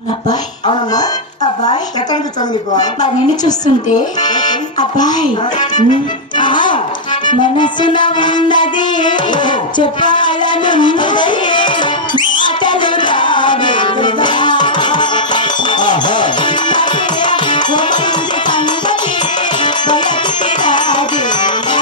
అబ్బాయి అవునమ్మా అబ్బాయి ఎట్లా అనిపిస్తుంది నీకు మరి నిన్ను చూస్తుంటే అబ్బాయి మనసున ఉన్నది చెప్పాలనున్నది మాటలు రావేదా ఓమంది సంగతి బయటికి రావేదా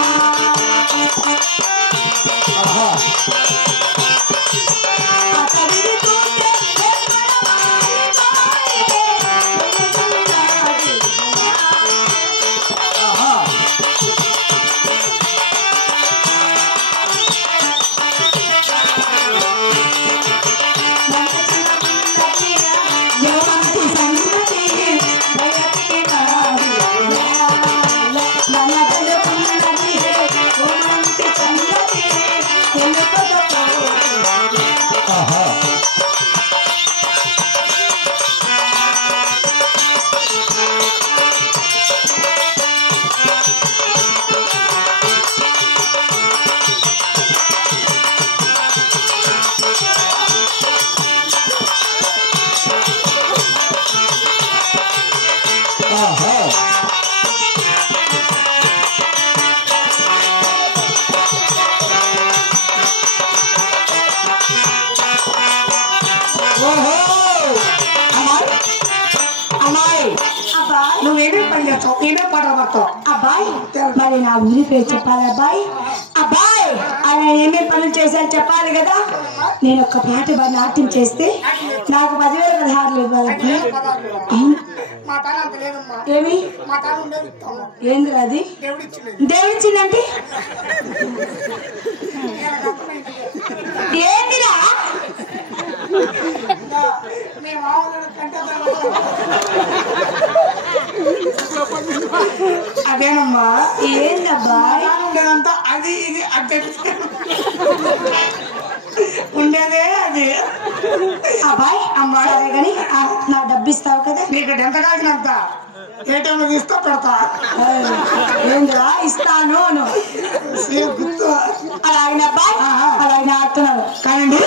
నువ్వేమే పని చేస్తావు నేనే పాటలు పడతావు అబ్బాయి మరి నా ఊరి పేరు చెప్పాలి అబ్బాయి అబ్బాయి ఆయన ఏమేమి పనులు చేశాను చెప్పాలి కదా నేను ఒక్క పాట నాట్యం చేస్తే నాకు 10,000 ఇవ్వాలి అవును మా తాను అంత లేదమ్మా ఏమి మా తాను ఉండేది ఇస్తాము ఏంది అది దేవుడిచ్చింది దేవుడిచ్చిందంటే ఏందిరా మేము ఆవులను కంటే అదేనమ్మా ఏందబ్బా ఉండేదంతా అది ఇది అంటే ఉండేదే అది అబ్బాయి అమ్మాయి కానీ నా డబ్బు ఇస్తావు కదా నీకు ఎంత కాకినంత ఏ టైంలో తీస్తా పెడతా ఏందిరా ఇస్తాను గుర్తు అలాగిన అబ్బాయి అలాగిన ఆడుతున్నాడు కానండి